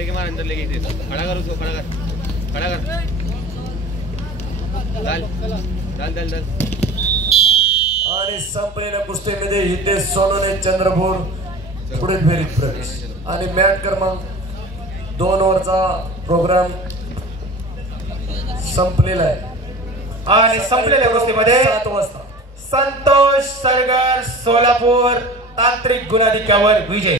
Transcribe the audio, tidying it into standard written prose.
लेके मार, अंदर लेके इथे खड़ा कर, उसको खड़ा कर, खड़ा कर, डाल डाल डाल डाल. आणि संपलेल्या कुस्तीमध्ये हितेश सोनोने चंद्रपूर पुढील फेरीत प्रवेश. आणि मॅच क्रमांक 2 वरचा प्रोग्राम संपलेला आहे. आणि संपलेल्या कुस्तीमध्ये 7 वाजता संतोष सरगर सोलापूर तांत्रिक गुणाधिक्यावर विजय.